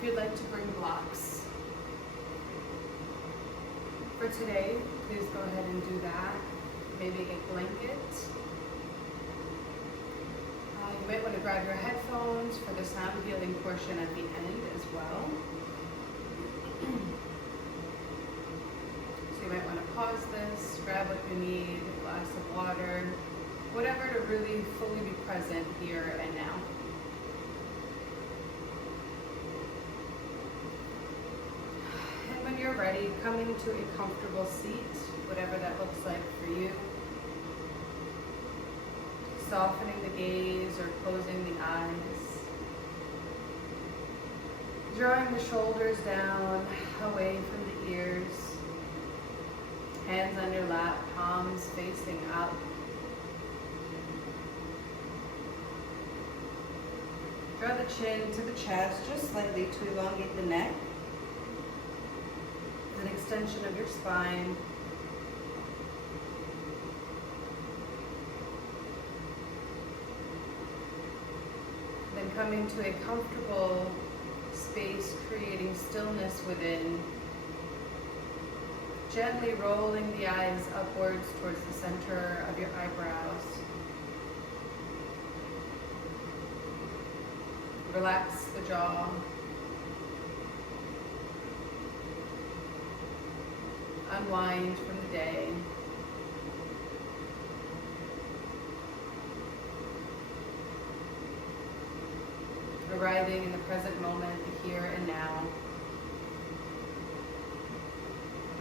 if you'd like to bring blocks for today, please go ahead and do that. Maybe a blanket. You might want to grab your headphones for the sound healing portion at the end as well. So you might want to pause this, grab what you need, a glass of water, whatever to really fully be present here and now. And when you're ready, coming to a comfortable seat, whatever that looks like for you. Softening the gaze or closing the eyes. Drawing the shoulders down, away from the ears. Hands on your lap, palms facing up. Draw the chin to the chest, just slightly to elongate the neck. An extension of your spine. Then coming to a comfortable space, creating stillness within. Gently rolling the eyes upwards towards the center of your eyebrows. Relax the jaw. Unwind from the day. Arriving in the present moment, the here and now.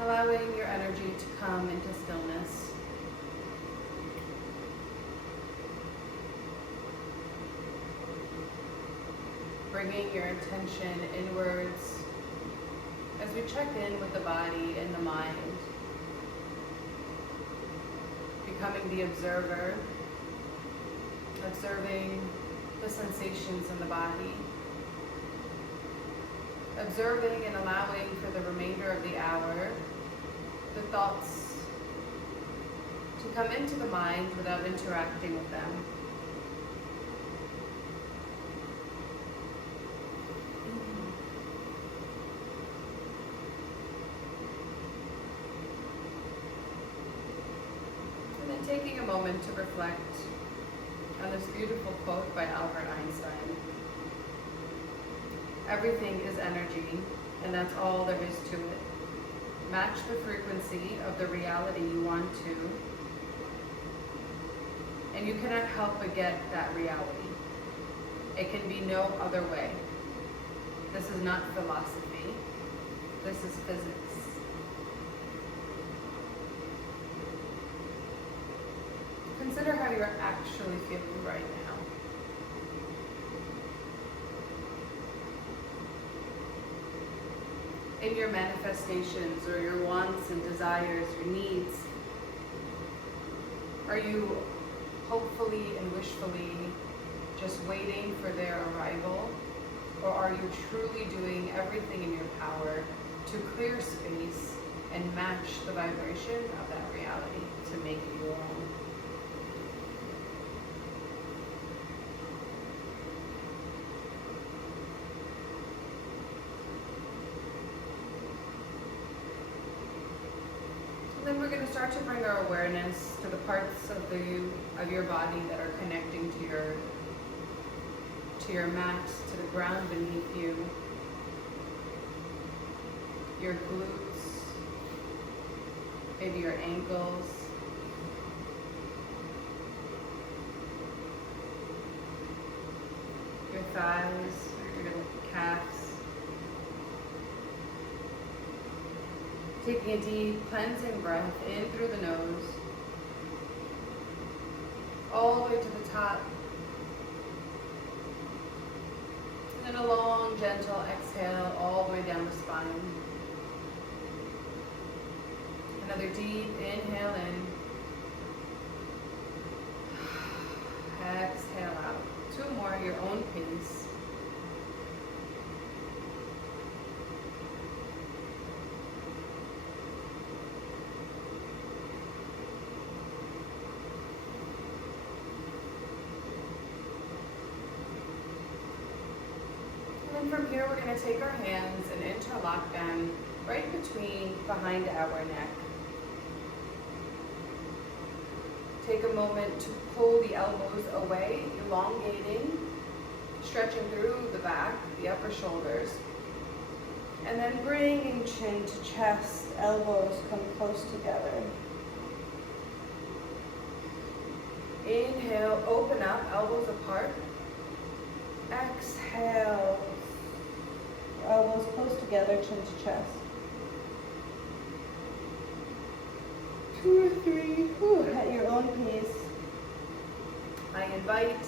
Allowing your energy to come into stillness. Bringing your attention inwards as we check in with the body and the mind. Becoming the observer, observing the sensations in the body, observing and allowing for the remainder of the hour the thoughts to come into the mind without interacting with them. And then taking a moment to reflect on this beautiful quote by Albert Einstein. Everything is energy, and that's all there is to it. Match the frequency of the reality you want to, and you cannot help but get that reality. It can be no other way. This is not philosophy. This is physics. Consider how you're actually feeling right now. In your manifestations or your wants and desires, your needs, are you hopefully and wishfully just waiting for their arrival? Or are you truly doing everything in your power to clear space and match the vibration of that reality to make it your own? Then we're going to start to bring our awareness to the parts of your body that are connecting to your mat, to the ground beneath you, your glutes, maybe your ankles, your thighs, your calves. Taking a deep cleansing breath in through the nose, all the way to the top. And then a long, gentle exhale all the way down the spine. Another deep inhale in. Exhale out. Two more at your own pace. And from here, we're going to take our hands and interlock them right behind our neck. Take a moment to pull the elbows away, elongating, stretching through the back, the upper shoulders. And then bringing chin to chest, elbows come close together. Inhale, open up, elbows apart. Exhale, elbows close together, chin to chest. 2 or 3, at your own pace. I invite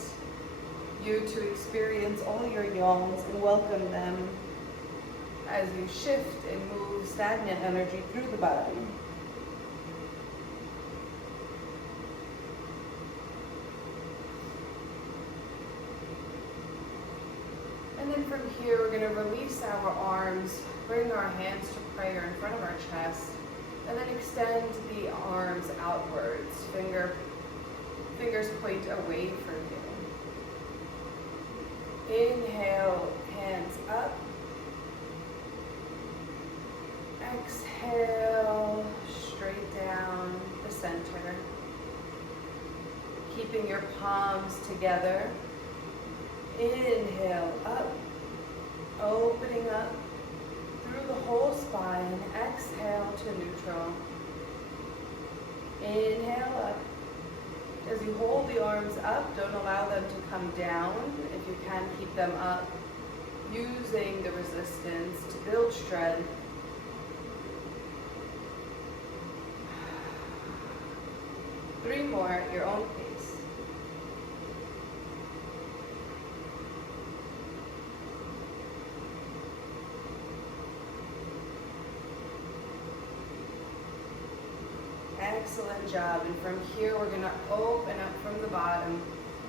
you to experience all your yawns and welcome them as you shift and move stagnant energy through the body. And then from here, we're going to release our arms, bring our hands to prayer in front of our chest, and then extend the arms outwards. Fingers point away from you. Inhale, hands up. Exhale, straight down the center. Keeping your palms together. Inhale, up, opening up through the whole spine. Exhale to neutral. Inhale up. As you hold the arms up, don't allow them to come down. If you can, keep them up, using the resistance to build strength. Three more at your own pace. Excellent job. And from here, we're going to open up from the bottom,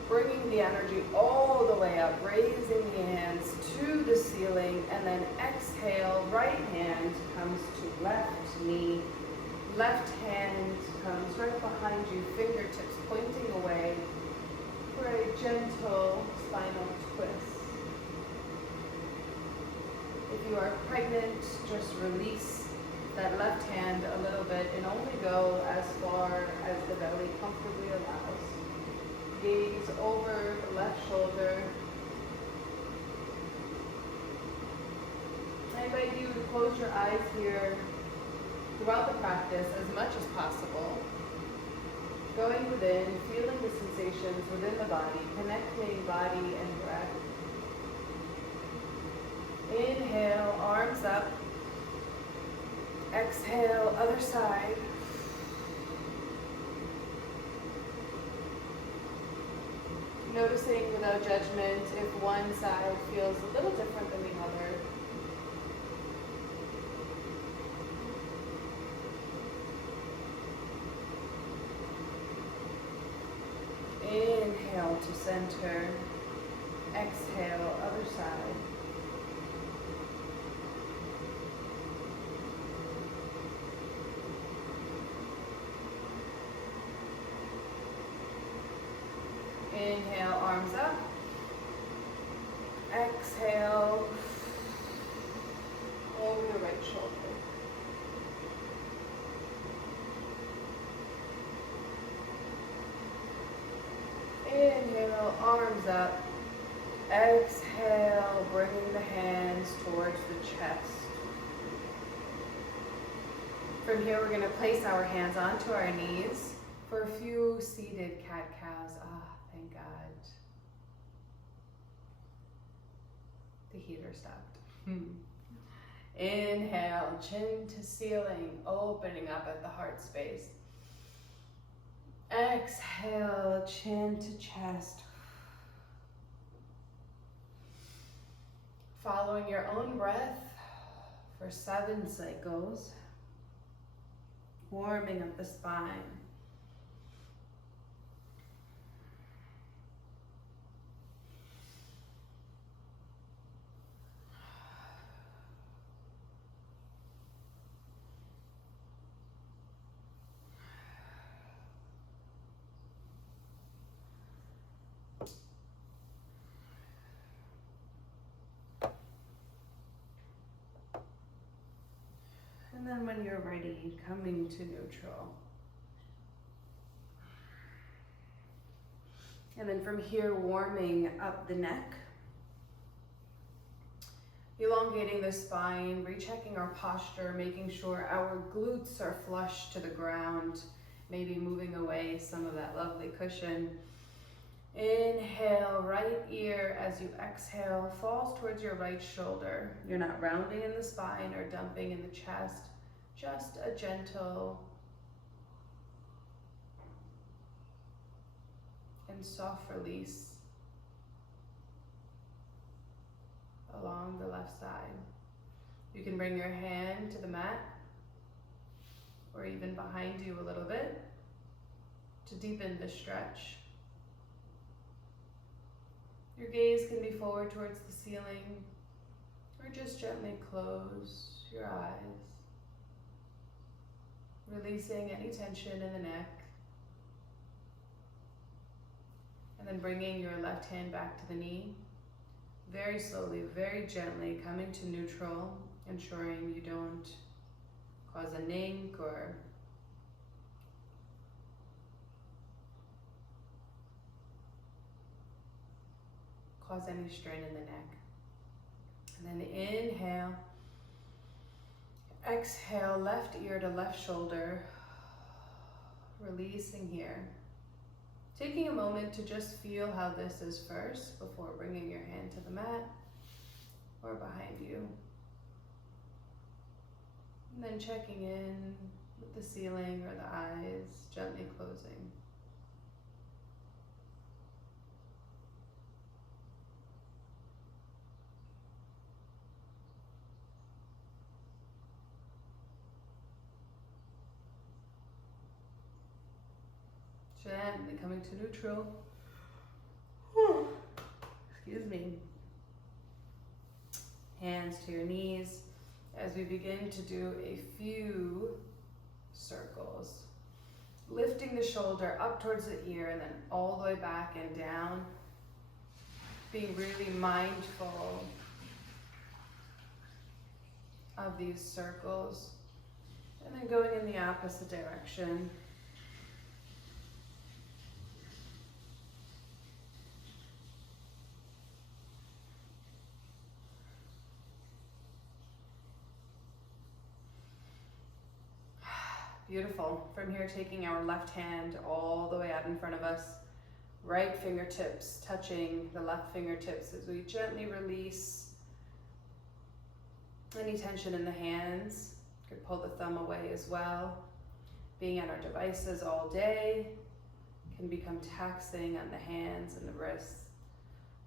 bringing the energy all the way up, raising the hands to the ceiling, and then exhale, right hand comes to left knee. Left hand comes right behind you, fingertips pointing away for a gentle spinal twist. If you are pregnant, just release that left hand a little bit and only go as far as the belly comfortably allows. Gaze over the left shoulder. I invite you to close your eyes here throughout the practice as much as possible. Going within, feeling the sensations within the body, connecting body and breath. Inhale, arms up. Exhale, other side. Noticing without judgment if one side feels a little different than the other. Inhale to center. Exhale, other side. Inhale, arms up. Exhale, over the right shoulder. Inhale, arms up. Exhale, bringing the hands towards the chest. From here, we're going to place our hands onto our knees for a few seated cat-cows. Thank God. The heater stopped. Inhale, chin to ceiling, opening up at the heart space. Exhale, chin to chest. Following your own breath for 7 cycles. Warming up the spine. And then when you're ready, coming to neutral. And then from here, warming up the neck. Elongating the spine, rechecking our posture, making sure our glutes are flush to the ground, maybe moving away some of that lovely cushion. Inhale, right ear as you exhale falls towards your right shoulder. You're not rounding in the spine or dumping in the chest, just a gentle and soft release along the left side. You can bring your hand to the mat or even behind you a little bit to deepen the stretch. Your gaze can be forward towards the ceiling or just gently close your eyes, releasing any tension in the neck. And then bringing your left hand back to the knee. Very slowly, very gently coming to neutral, ensuring you don't cause a nink or cause any strain in the neck. And then inhale, exhale, left ear to left shoulder, releasing here. Taking a moment to just feel how this is first before bringing your hand to the mat or behind you. And then checking in with the ceiling or the eyes, gently closing. Gently coming to neutral. Excuse me. Hands to your knees as we begin to do a few circles. Lifting the shoulder up towards the ear and then all the way back and down. Being really mindful of these circles. And then going in the opposite direction. Beautiful. From here, taking our left hand all the way out in front of us, right fingertips touching the left fingertips as we gently release any tension in the hands. You could pull the thumb away as well. Being on our devices all day can become taxing on the hands and the wrists.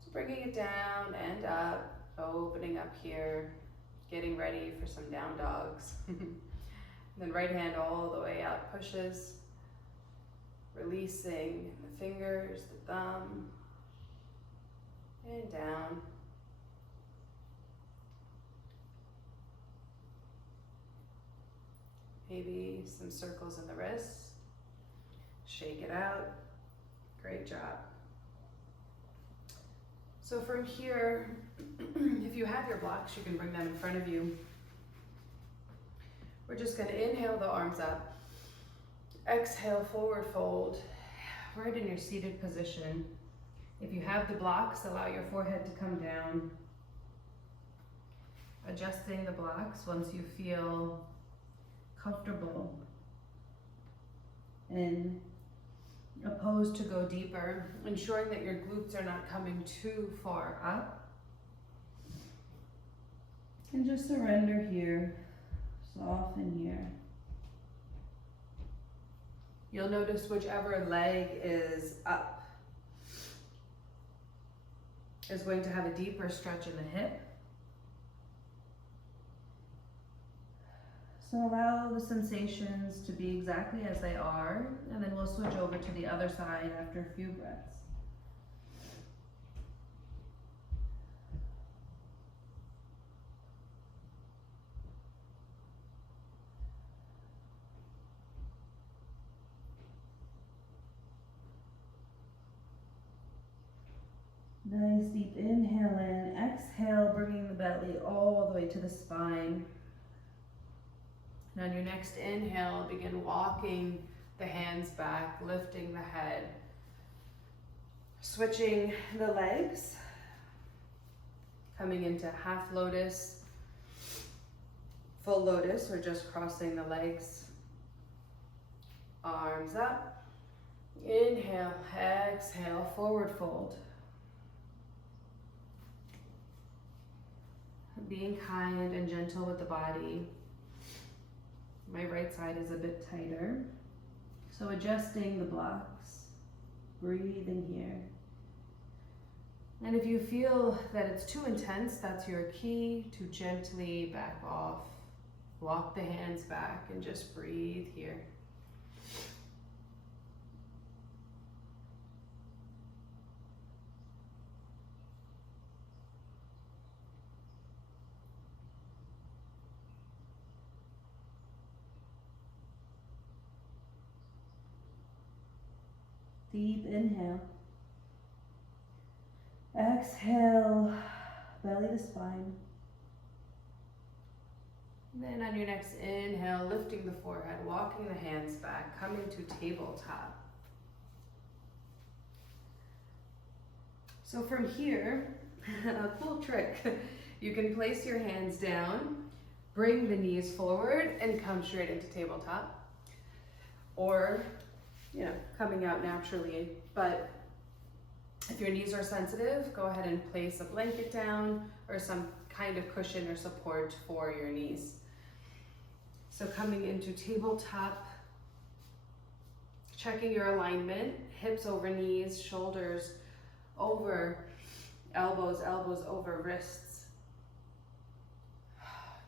So bringing it down and up, opening up here, getting ready for some down dogs. Then right hand all the way out, pushes, releasing the fingers, the thumb, and down. Maybe some circles in the wrists. Shake it out. Great job. So from here, if you have your blocks, you can bring them in front of you. We're just going to inhale the arms up, exhale, forward fold, right in your seated position. If you have the blocks, allow your forehead to come down. Adjusting the blocks once you feel comfortable and a pose to go deeper, ensuring that your glutes are not coming too far up. And just surrender here. Soften here. You'll notice whichever leg is up is going to have a deeper stretch in the hip. So allow the sensations to be exactly as they are, and then we'll switch over to the other side after a few breaths. Nice deep inhale in, exhale, bringing the belly all the way to the spine. And on your next inhale, begin walking the hands back, lifting the head, switching the legs, coming into half lotus, full lotus, or just crossing the legs, arms up. Inhale, exhale, forward fold. Being kind and gentle with the body. My right side is a bit tighter, so adjusting the blocks, breathing here. And if you feel that it's too intense, that's your key to gently back off. Walk the hands back and just breathe here. Deep inhale. Exhale, belly to spine. Then on your next inhale, lifting the forehead, walking the hands back, coming to tabletop. So from here, a cool trick. You can place your hands down, bring the knees forward, and come straight into tabletop. Or, coming out naturally. But if your knees are sensitive, go ahead and place a blanket down or some kind of cushion or support for your knees. So coming into tabletop, checking your alignment, hips over knees, shoulders over elbows, elbows over wrists.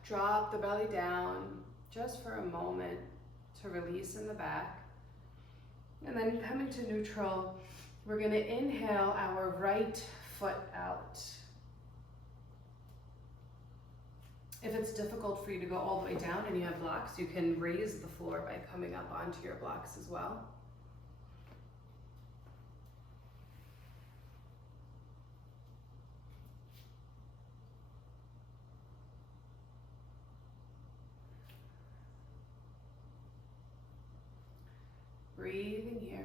Drop the belly down just for a moment to release in the back. And then coming to neutral, we're going to inhale our right foot out. If it's difficult for you to go all the way down and you have blocks, you can raise the floor by coming up onto your blocks as well. Breathing here.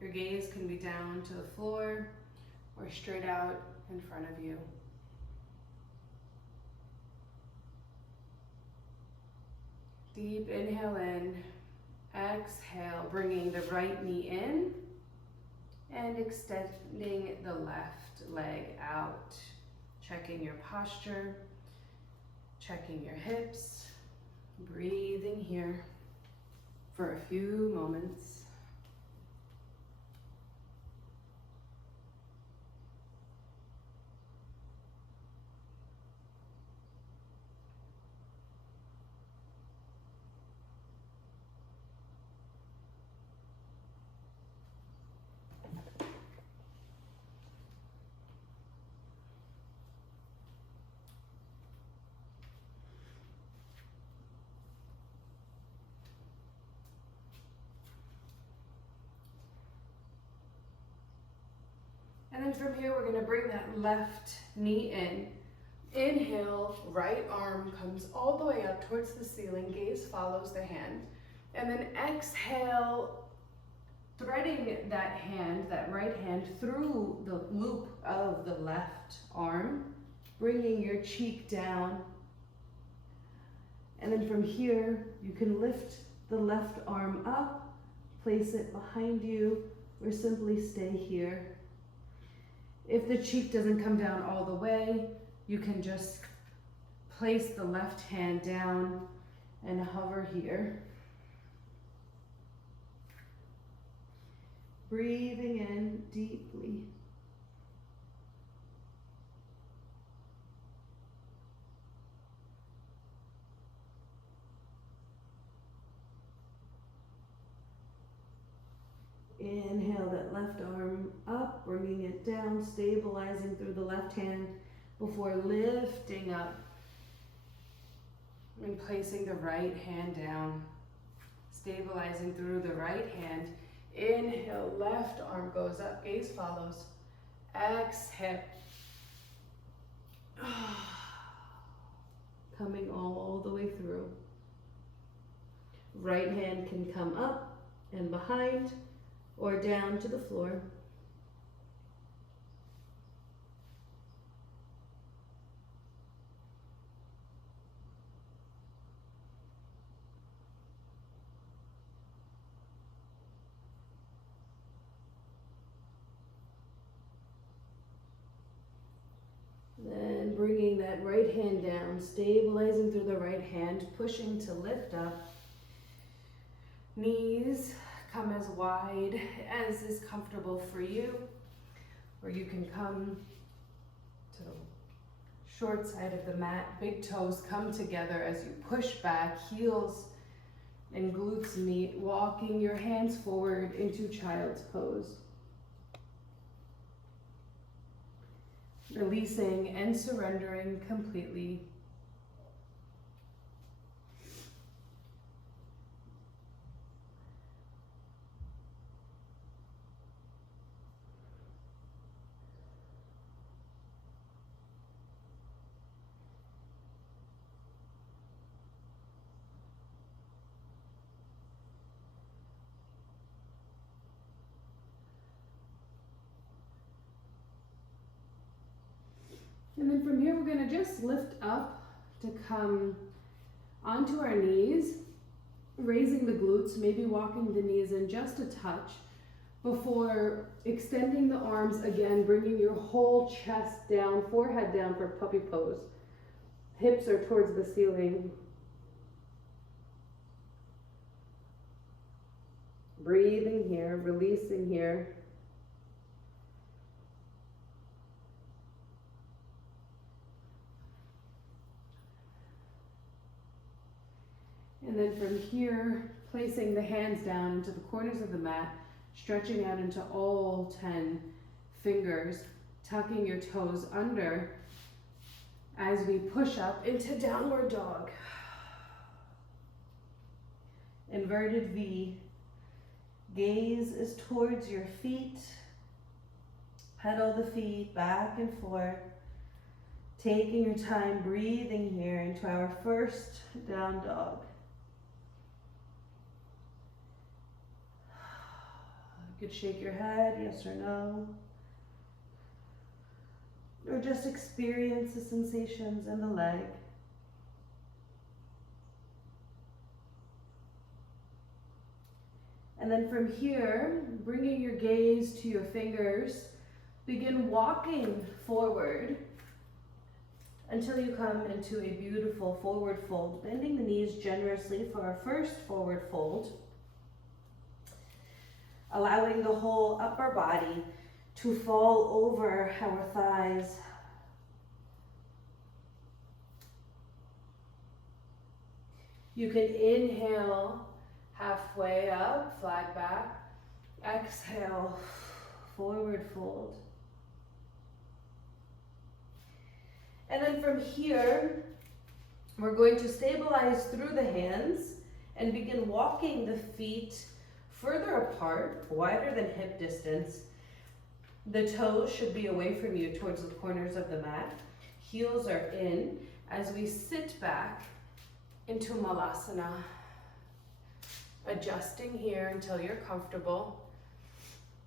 Your gaze can be down to the floor or straight out in front of you. Deep inhale in, exhale, bringing the right knee in and extending the left leg out. Checking your posture, checking your hips, breathing here for a few moments. And then from here, we're gonna bring that left knee in. Inhale, right arm comes all the way up towards the ceiling, gaze follows the hand. And then exhale, threading that hand, that right hand, through the loop of the left arm, bringing your cheek down. And then from here, you can lift the left arm up, place it behind you, or simply stay here. If the cheek doesn't come down all the way, you can just place the left hand down and hover here. Breathing in deeply. Inhale that left arm up, bringing it down, stabilizing through the left hand before lifting up and placing the right hand down. Stabilizing through the right hand. Inhale, left arm goes up, gaze follows. Exhale. Coming all the way through. Right hand can come up and behind or down to the floor. Then bringing that right hand down, stabilizing through the right hand, pushing to lift up. Knees come as wide as is comfortable for you, or you can come to the short side of the mat. Big toes come together as you push back, heels and glutes meet, walking your hands forward into child's pose. Releasing and surrendering completely. And then from here, we're going to just lift up to come onto our knees, raising the glutes, maybe walking the knees in just a touch before extending the arms again, bringing your whole chest down, forehead down for puppy pose. Hips are towards the ceiling. Breathing here, releasing here. And then from here, placing the hands down into the corners of the mat, stretching out into all 10 fingers, tucking your toes under as we push up into downward dog. Inverted V. Gaze is towards your feet. Pedal the feet back and forth. Taking your time, breathing here into our first down dog. You could shake your head, yes or no. Or just experience the sensations in the leg. And then from here, bringing your gaze to your fingers, begin walking forward until you come into a beautiful forward fold, bending the knees generously for our first forward fold. Allowing the whole upper body to fall over our thighs. You can inhale halfway up, flat back. Exhale, forward fold. And then from here, we're going to stabilize through the hands and begin walking the feet further apart, wider than hip distance. The toes should be away from you towards the corners of the mat. Heels are in as we sit back into Malasana. Adjusting here until you're comfortable.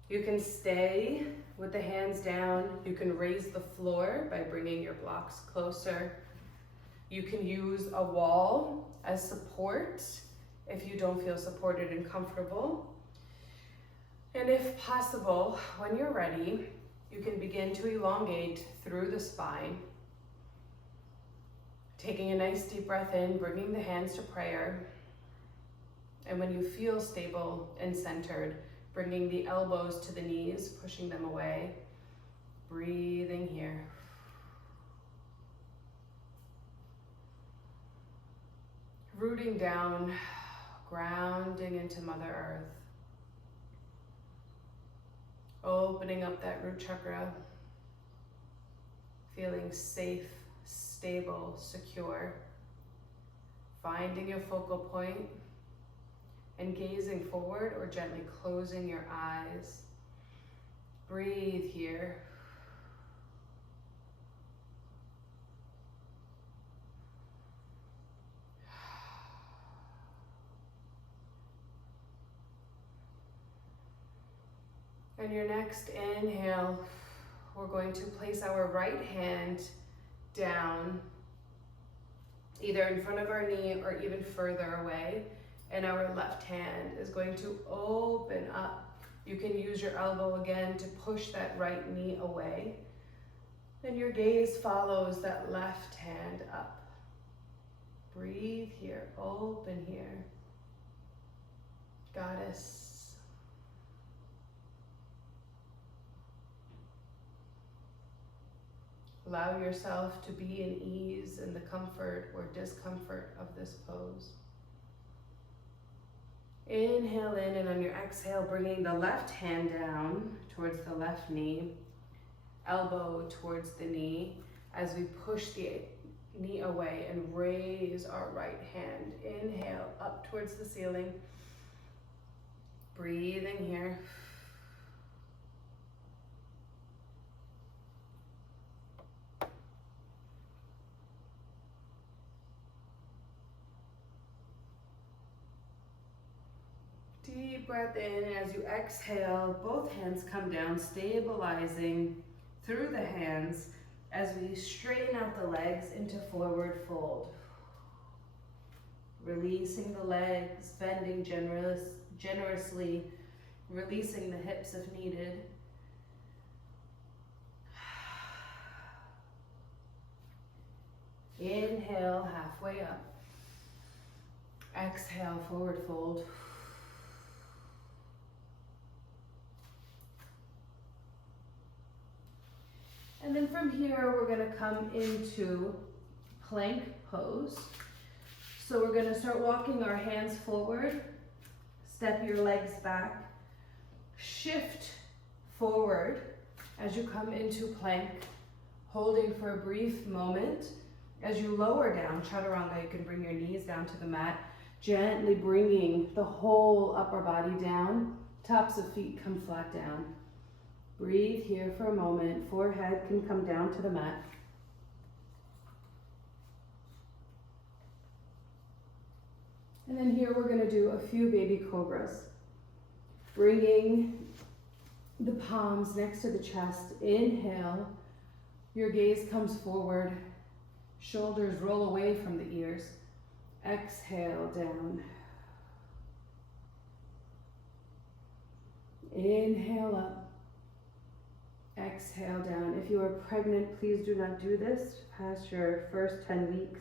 You can stay with the hands down. You can raise the floor by bringing your blocks closer. You can use a wall as support if you don't feel supported and comfortable. And if possible, when you're ready, you can begin to elongate through the spine. Taking a nice deep breath in, bringing the hands to prayer. And when you feel stable and centered, bringing the elbows to the knees, pushing them away. Breathing here. Rooting down, grounding into Mother Earth. Opening up that root chakra. Feeling safe, stable, secure. Finding your focal point. and gazing forward or gently closing your eyes. Breathe here. And your next inhale, we're going to place our right hand down, either in front of our knee or even further away. And our left hand is going to open up. You can use your elbow again to push that right knee away. Then your gaze follows that left hand up. Breathe here, open here. Goddess. Allow yourself to be in ease in the comfort or discomfort of this pose. Inhale in, and on your exhale, bringing the left hand down towards the left knee, elbow towards the knee, as we push the knee away and raise our right hand. Inhale up towards the ceiling. Breathing here. Deep breath in, and as you exhale, both hands come down, stabilizing through the hands as we straighten out the legs into forward fold. Releasing the legs, bending generously, releasing the hips if needed. Inhale, halfway up. Exhale, forward fold. And then from here, we're gonna come into plank pose. So we're gonna start walking our hands forward, step your legs back, shift forward as you come into plank, holding for a brief moment. As you lower down, chaturanga, you can bring your knees down to the mat, gently bringing the whole upper body down, tops of feet come flat down. Breathe here for a moment. Forehead can come down to the mat. And then here we're going to do a few baby cobras. Bringing the palms next to the chest. Inhale. Your gaze comes forward. Shoulders roll away from the ears. Exhale down. Inhale up. Exhale down. If you are pregnant, please do not do this past your first 10 weeks.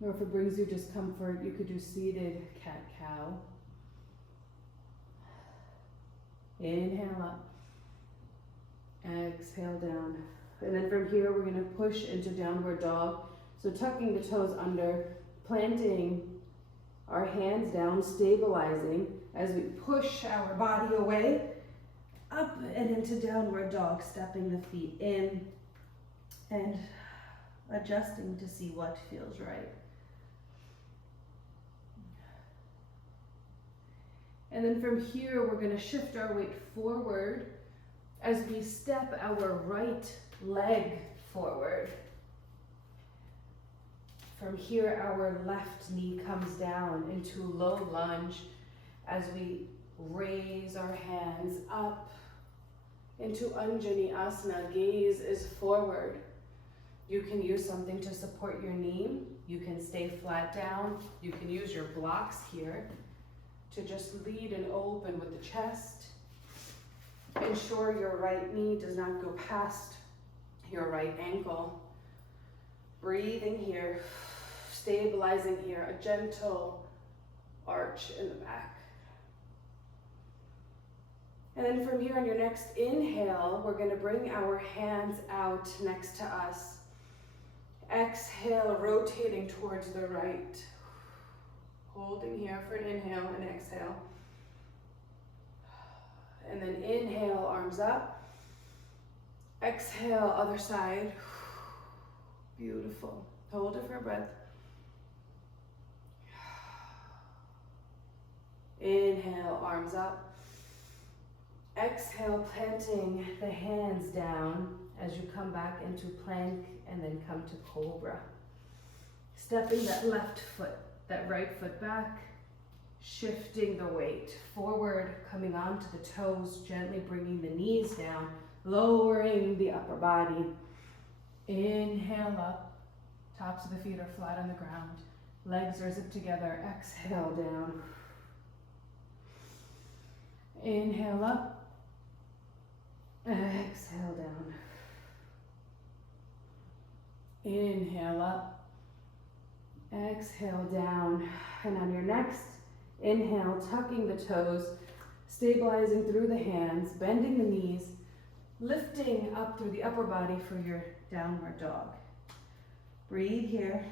Or if it brings you discomfort, you could do seated cat-cow. Inhale up. Exhale down. And then from here, we're going to push into downward dog. So tucking the toes under, planting our hands down, stabilizing as we push our body away, up and into downward dog, stepping the feet in and adjusting to see what feels right. And then from here, we're going to shift our weight forward as we step our right leg forward. From here, our left knee comes down into low lunge as we raise our hands up into Anjani Asana. Gaze is forward. You can use something to support your knee. You can stay flat down. You can use your blocks here to just lead and open with the chest. Ensure your right knee does not go past your right ankle. Breathing here, stabilizing here, a gentle arch in the back. And then from here on your next inhale, we're going to bring our hands out next to us. Exhale, rotating towards the right. Holding here for an inhale and exhale. And then inhale, arms up. Exhale, other side. Beautiful. Hold it for a breath. Inhale, arms up. Exhale, planting the hands down as you come back into plank and then come to Cobra. Stepping that left foot, that right foot back, shifting the weight forward, coming onto the toes, gently bringing the knees down, lowering the upper body. Inhale up, tops of the feet are flat on the ground, legs are zipped together, exhale down. Inhale up, exhale down. Inhale up, exhale down. And on your next inhale, tucking the toes, stabilizing through the hands, bending the knees, lifting up through the upper body for your downward dog. Breathe here.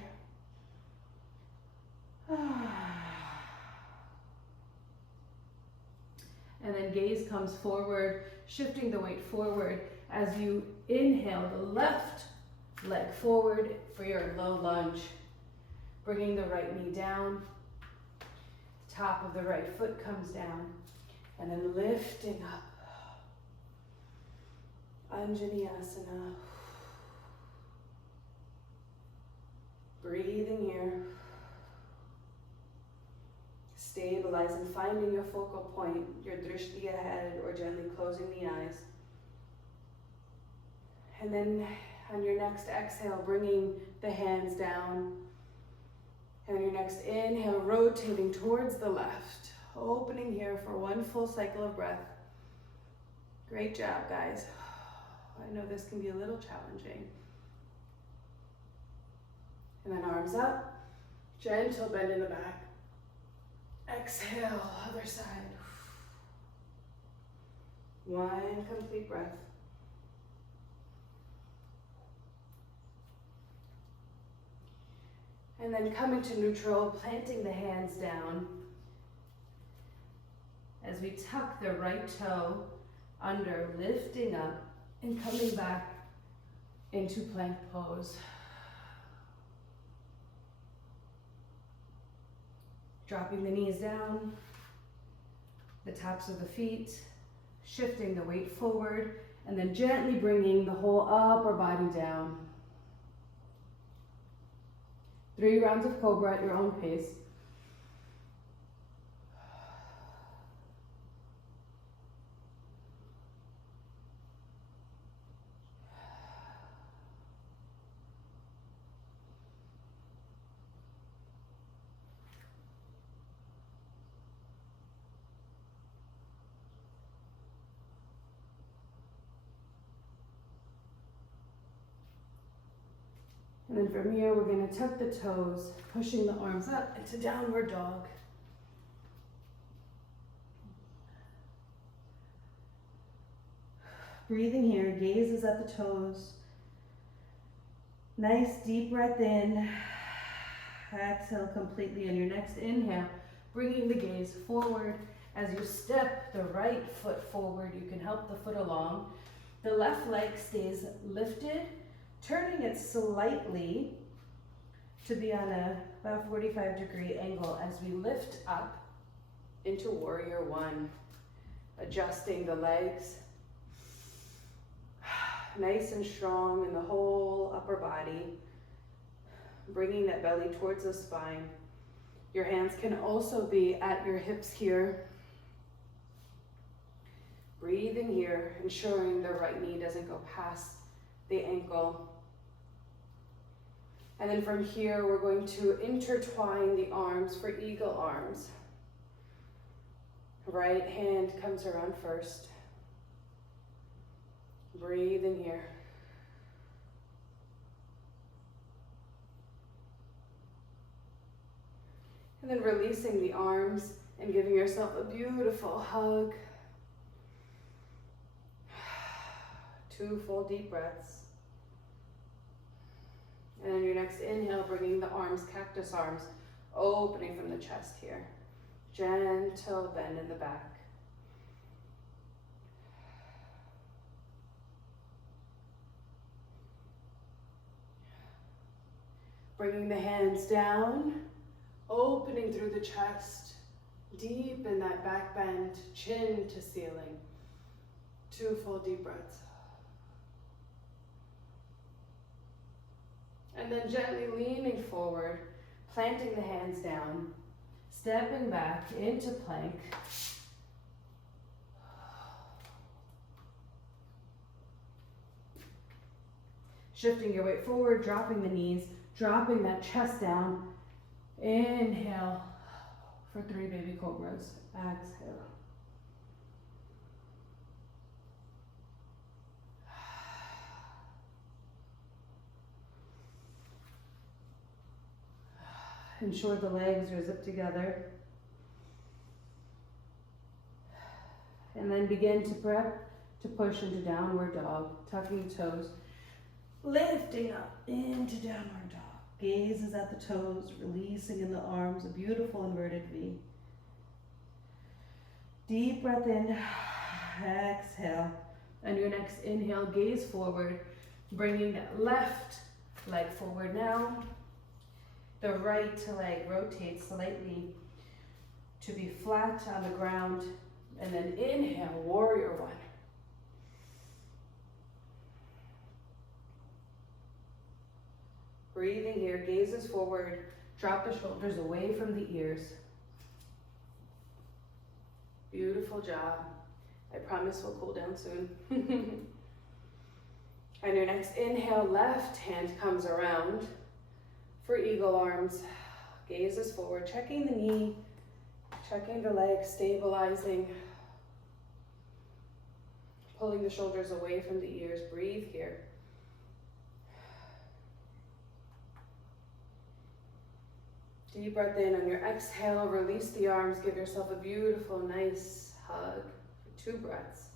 And then gaze comes forward, shifting the weight forward as you inhale the left leg forward for your low lunge. Bringing the right knee down, top of the right foot comes down, and then lifting up. Anjaneyasana. Breathing here. Stabilizing, finding your focal point, your drishti ahead, or gently closing the eyes. And then on your next exhale, bringing the hands down. And on your next inhale, rotating towards the left. Opening here for one full cycle of breath. Great job, guys. I know this can be a little challenging. And then arms up, gentle bend in the back. Exhale, other side. One complete breath. And then coming to neutral, planting the hands down as we tuck the right toe under, lifting up and coming back into plank pose. Dropping the knees down, the tops of the feet, shifting the weight forward, and then gently bringing the whole upper body down. 3 rounds of Cobra at your own pace. And then from here, we're going to tuck the toes, pushing the arms up into downward dog. Breathing here, gaze is at the toes. Nice deep breath in. Exhale completely. And your next inhale, bringing the gaze forward. As you step the right foot forward, you can help the foot along. The left leg stays lifted, turning it slightly to be on about 45-degree angle as we lift up into warrior one. Adjusting the legs. Nice and strong in the whole upper body. Bringing that belly towards the spine. Your hands can also be at your hips here. Breathing here, ensuring the right knee doesn't go past the ankle. And then from here, we're going to intertwine the arms for eagle arms. Right hand comes around first. Breathe in here. And then releasing the arms and giving yourself a beautiful hug. 2 full deep breaths. And on your next inhale, bringing the arms, cactus arms, opening from the chest here. Gentle bend in the back. Bringing the hands down, opening through the chest, Deep in that back bend, chin to ceiling. 2 full deep breaths. And then gently leaning forward, planting the hands down, stepping back into plank. Shifting your weight forward, dropping the knees, dropping that chest down. Inhale for 3 baby cobras. Exhale. Ensure the legs are zipped together. And then begin to prep to push into downward dog, tucking toes, lifting up into downward dog. Gaze is at the toes, releasing in the arms, a beautiful inverted V. Deep breath in, exhale. On your next inhale, gaze forward, bringing that left leg forward now. The right leg rotates slightly to be flat on the ground. And then inhale, warrior 1. Breathing here, gazes forward, drop the shoulders away from the ears. Beautiful job. I promise we'll cool down soon. On your next inhale, left hand comes around for eagle arms. Gazes forward, checking the knee, checking the leg, stabilizing. Pulling the shoulders away from the ears. Breathe here. Deep breath in. On your exhale, release the arms. Give yourself a beautiful, nice hug for 2 breaths.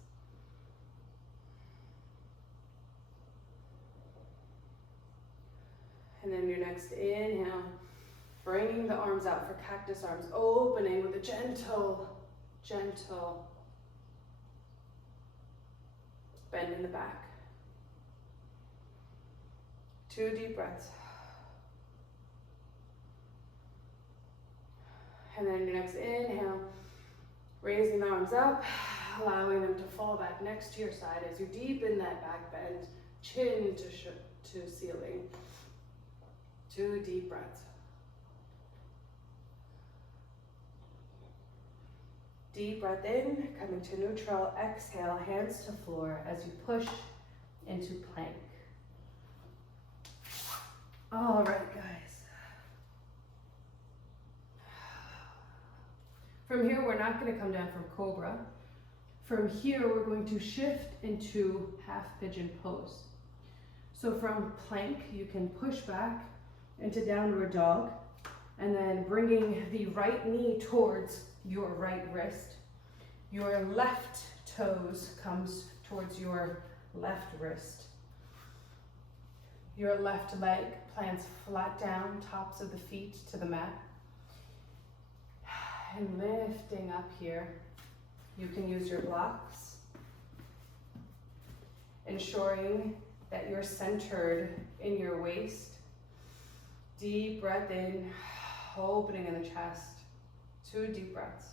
And then your next inhale, bringing the arms out for cactus arms, opening with a gentle bend in the back. 2 deep breaths. And then your next inhale, raising the arms up, allowing them to fall back next to your side as you deepen that back bend, chin to ceiling. 2 deep breaths. Deep breath in, coming to neutral, exhale, hands to floor as you push into plank. All right, guys. From here, we're not going to come down from Cobra. From here, we're going to shift into half pigeon pose. So from plank, you can push back into downward dog, and then bringing the right knee towards your right wrist. Your left toes comes towards your left wrist. Your left leg plants flat down, tops of the feet to the mat. And lifting up here. You can use your blocks, ensuring that you're centered in your waist. Deep breath in, opening in the chest. 2 deep breaths.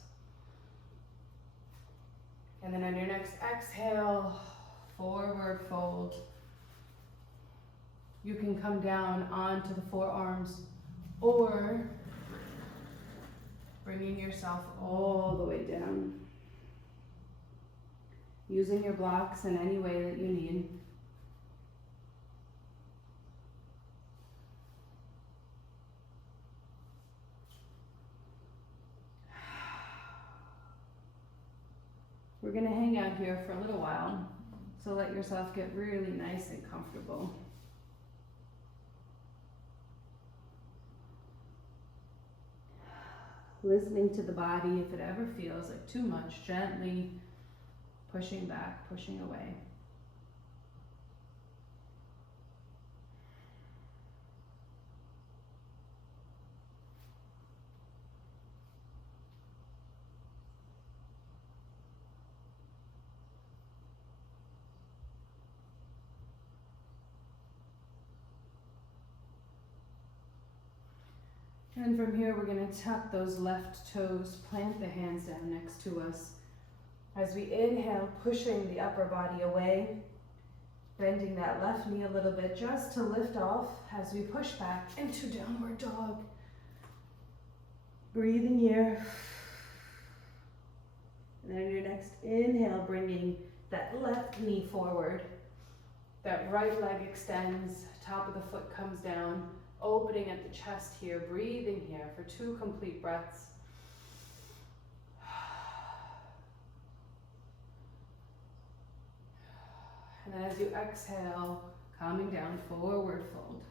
And then on your next exhale, forward fold. You can come down onto the forearms or bringing yourself all the way down. Using your blocks in any way that you need. We're going to hang out here for a little while, so let yourself get really nice and comfortable. Listening to the body, if it ever feels like too much, gently pushing back, pushing away. And from here, we're going to tuck those left toes, plant the hands down next to us. As we inhale, pushing the upper body away, bending that left knee a little bit just to lift off as we push back into downward dog. Breathing here. And then your next inhale, bringing that left knee forward. That right leg extends, top of the foot comes down, opening at the chest here, breathing here for 2 complete breaths. And then as you exhale, coming down, forward fold.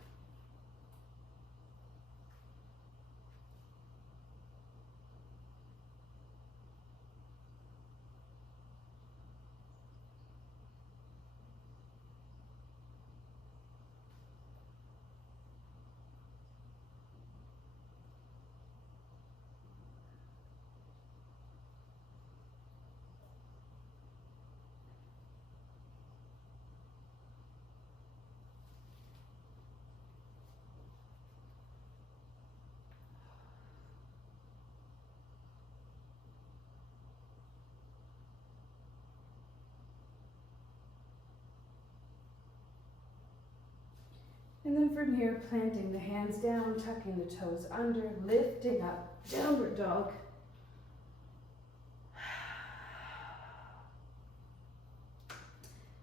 And then from here, planting the hands down, tucking the toes under, lifting up, downward dog.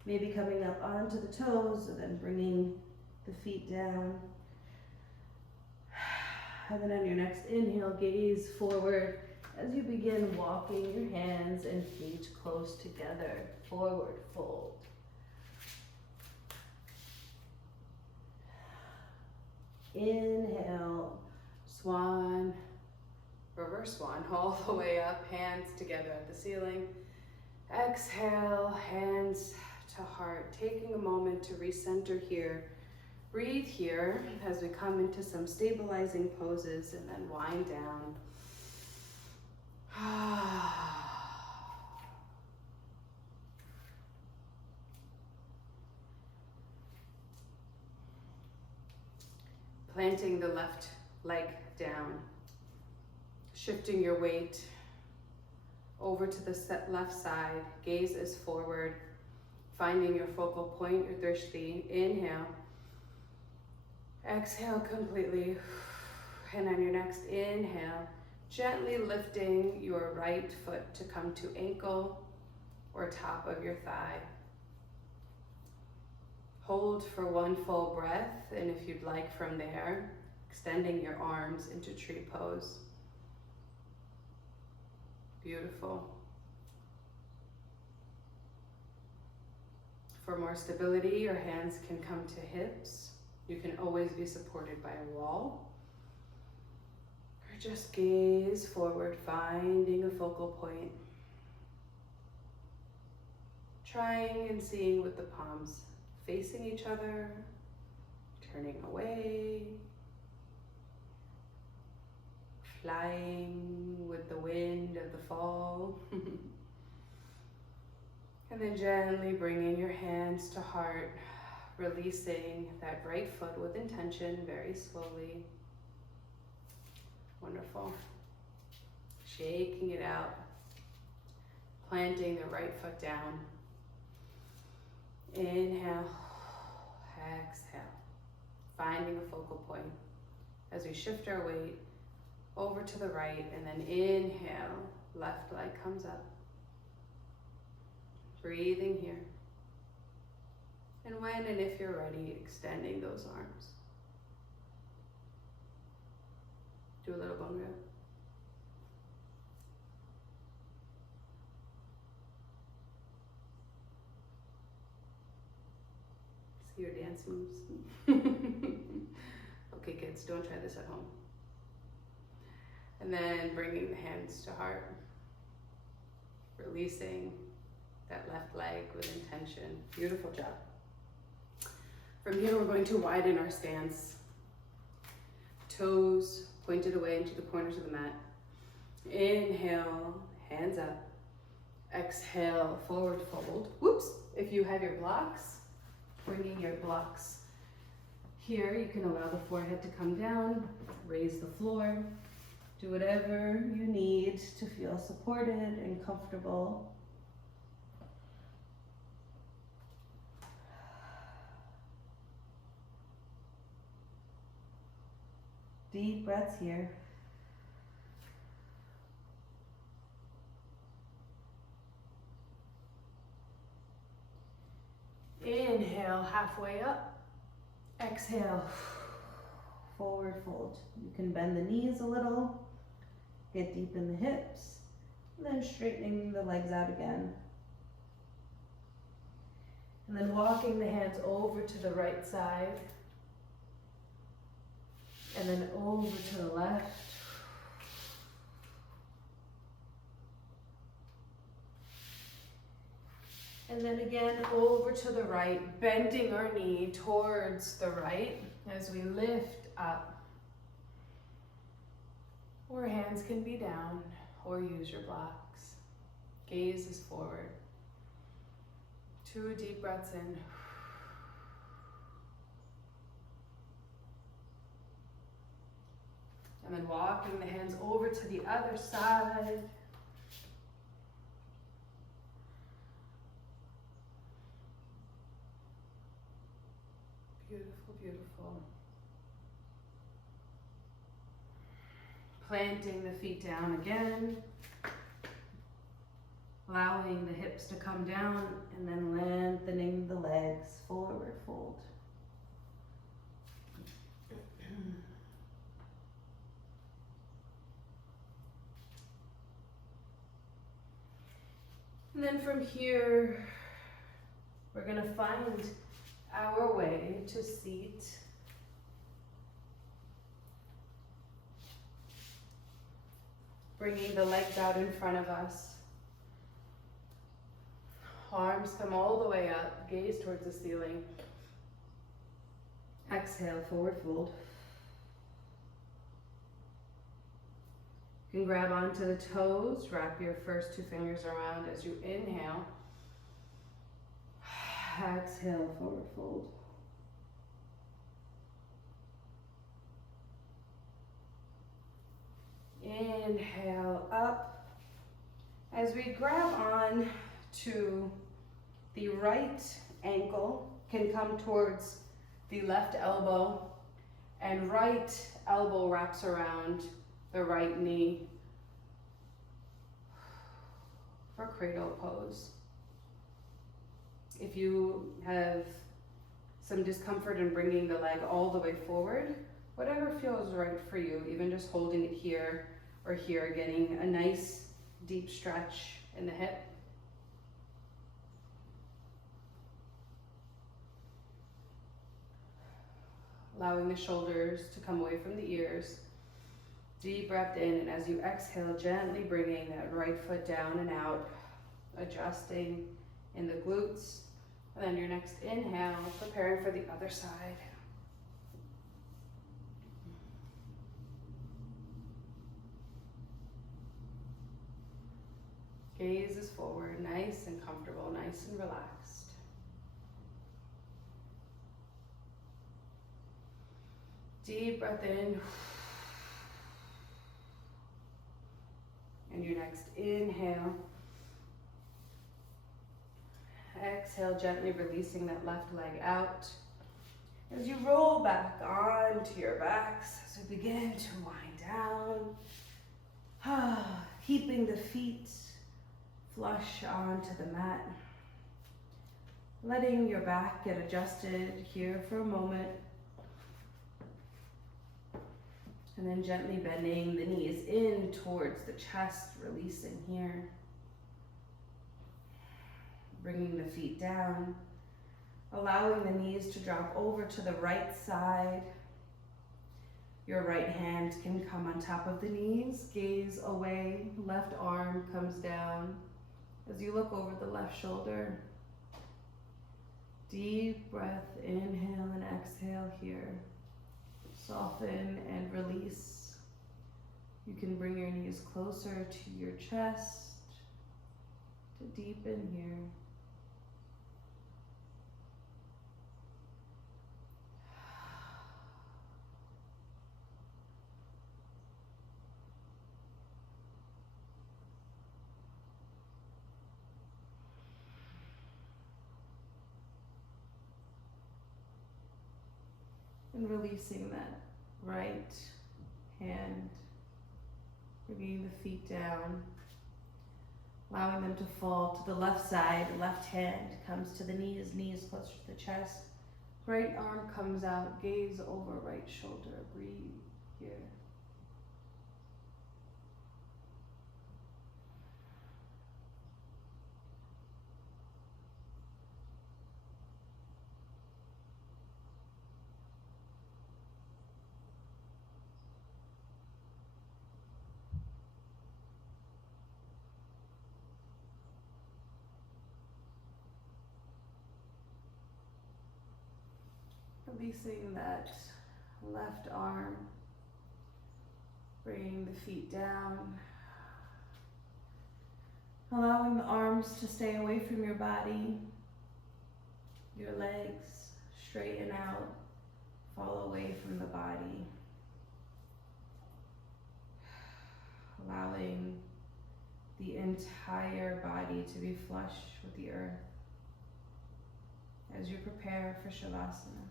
Maybe coming up onto the toes and then bringing the feet down. And then on your next inhale, gaze forward as you begin walking your hands and feet close together. Forward fold. Inhale, swan, reverse swan, all the way up, hands together at the ceiling. Exhale, hands to heart, taking a moment to recenter here. Breathe here as we come into some stabilizing poses and then wind down. Planting the left leg down, shifting your weight over to the left side, gaze is forward, finding your focal point, your drishti. Inhale, exhale completely, and on your next inhale, gently lifting your right foot to come to ankle or top of your thigh. Hold for 1 full breath, and if you'd like from there, extending your arms into tree pose. Beautiful. For more stability, your hands can come to hips. You can always be supported by a wall. Or just gaze forward, finding a focal point. Trying and seeing with the palms facing each other, turning away, flying with the wind of the fall. And then gently bringing your hands to heart, releasing that right foot with intention very slowly. Wonderful. Shaking it out, planting the right foot down. Inhale, exhale, finding a focal point as we shift our weight over to the right, and then inhale, left leg comes up. Breathing here. And when and if you're ready, extending those arms. Do a little bone grab. See your dance moves. Okay, kids, don't try this at home. And then bringing the hands to heart. Releasing that left leg with intention. Beautiful job. From here, we're going to widen our stance. Toes pointed away into the corners of the mat. Inhale, hands up. Exhale, forward fold. Whoops. If you have your blocks, bringing your blocks Here, you can allow the forehead to come down, raise the floor, do whatever you need to feel supported and comfortable. Deep breaths here. Inhale, halfway up. Exhale, forward fold. You can bend the knees a little, get deep in the hips, and then straightening the legs out again. And then walking the hands over to the right side, and then over to the left. And then again over to the right, bending our knee towards the right as we lift up. Or hands can be down, or use your blocks. Gaze is forward. 2 deep breaths in. And then walking the hands over to the other side. Beautiful, beautiful. Planting the feet down again. Allowing the hips to come down and then lengthening the legs, forward fold. And then from here, we're going to find our way to seat. Bringing the legs out in front of us. Arms come all the way up, gaze towards the ceiling. Exhale, forward fold. You can grab onto the toes, wrap your first 2 fingers around as you inhale. Exhale, forward fold. Inhale up. As we grab on to the right ankle, can come towards the left elbow, and right elbow wraps around the right knee for Cradle Pose. If you have some discomfort in bringing the leg all the way forward, whatever feels right for you, even just holding it here or here, getting a nice deep stretch in the hip. Allowing the shoulders to come away from the ears. Deep breath in, and as you exhale, gently bringing that right foot down and out, adjusting in the glutes. And then your next inhale, preparing for the other side. Gaze is forward, nice and comfortable, nice and relaxed. Deep breath in. And your next inhale. Exhale, gently releasing that left leg out. As you roll back onto your backs, as we begin to wind down. Keeping the feet flush onto the mat. Letting your back get adjusted here for a moment. And then gently bending the knees in towards the chest, releasing here. Bringing the feet down, allowing the knees to drop over to the right side. Your right hand can come on top of the knees, gaze away, left arm comes down as you look over the left shoulder. Deep breath, inhale and exhale here. Soften and release. You can bring your knees closer to your chest to deepen here. And releasing that right hand, bringing the feet down, allowing them to fall to the left side. Left hand comes to the knees, knees closer to the chest. Right arm comes out, gaze over right shoulder. Breathe here. Releasing that left arm, bringing the feet down, allowing the arms to stay away from your body, your legs straighten out, fall away from the body, allowing the entire body to be flush with the earth as you prepare for Shavasana.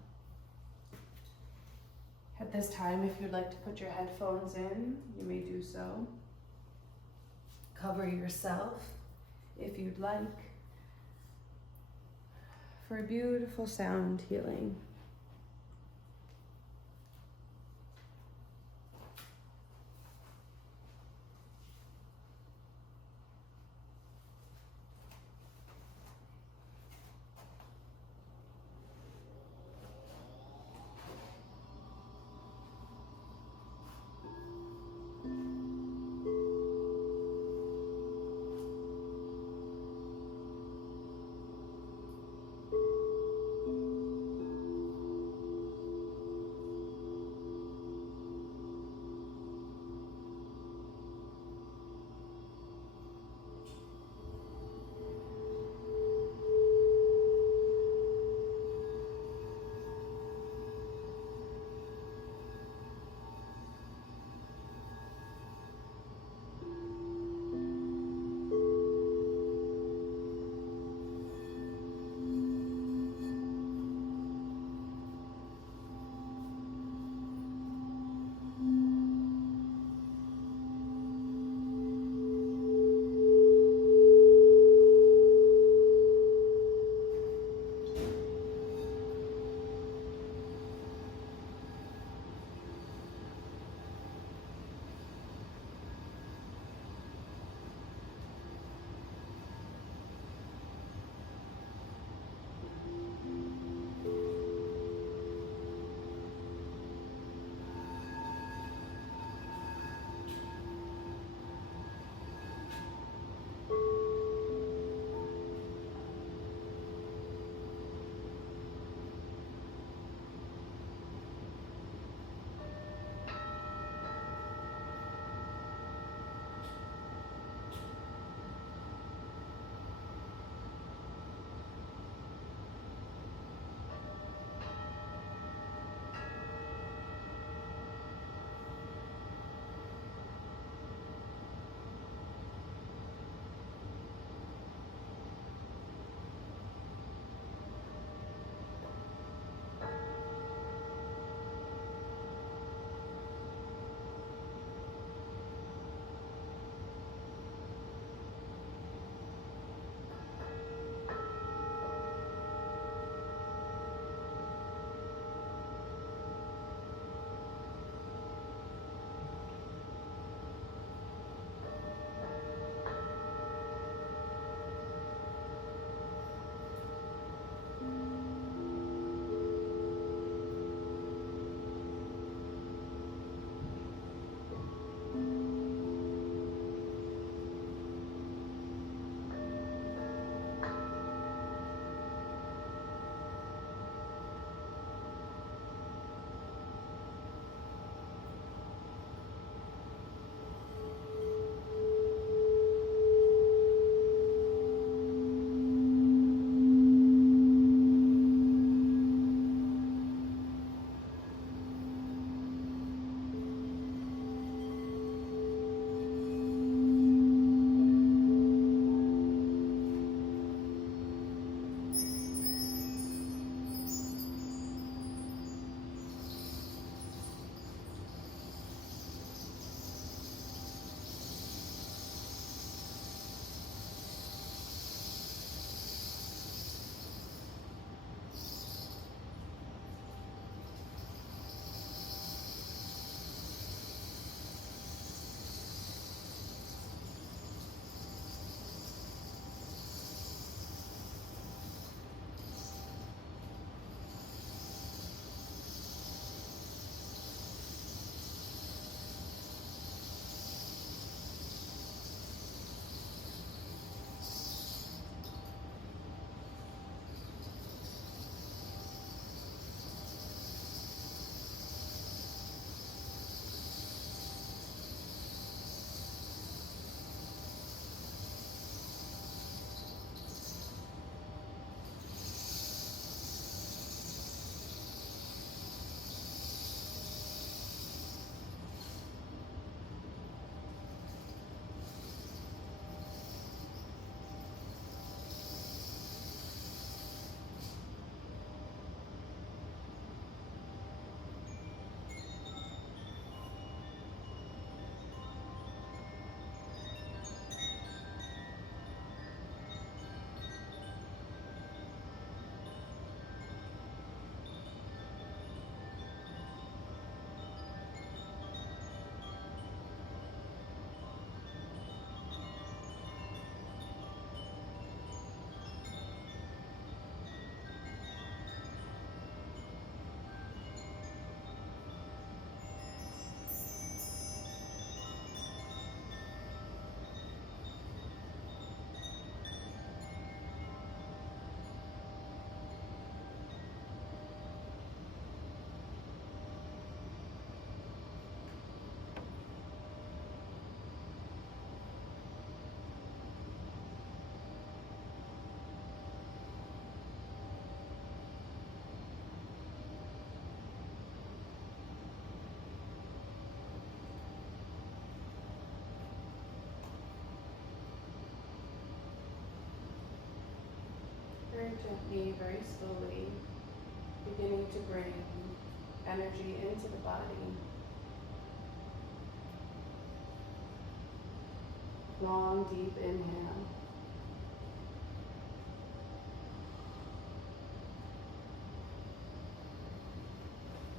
At this time, if you'd like to put your headphones in, you may do so. Cover yourself if you'd like for a beautiful sound healing. gently, very slowly, beginning to bring energy into the body. Long, deep inhale.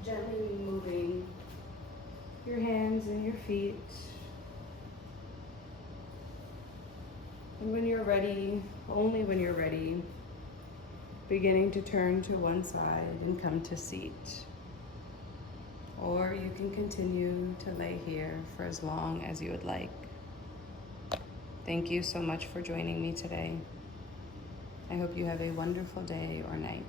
Gently moving your hands and your feet. And when you're ready, only when you're ready, beginning to turn to one side and come to seat. Or you can continue to lay here for as long as you would like. Thank you so much for joining me today. I hope you have a wonderful day or night.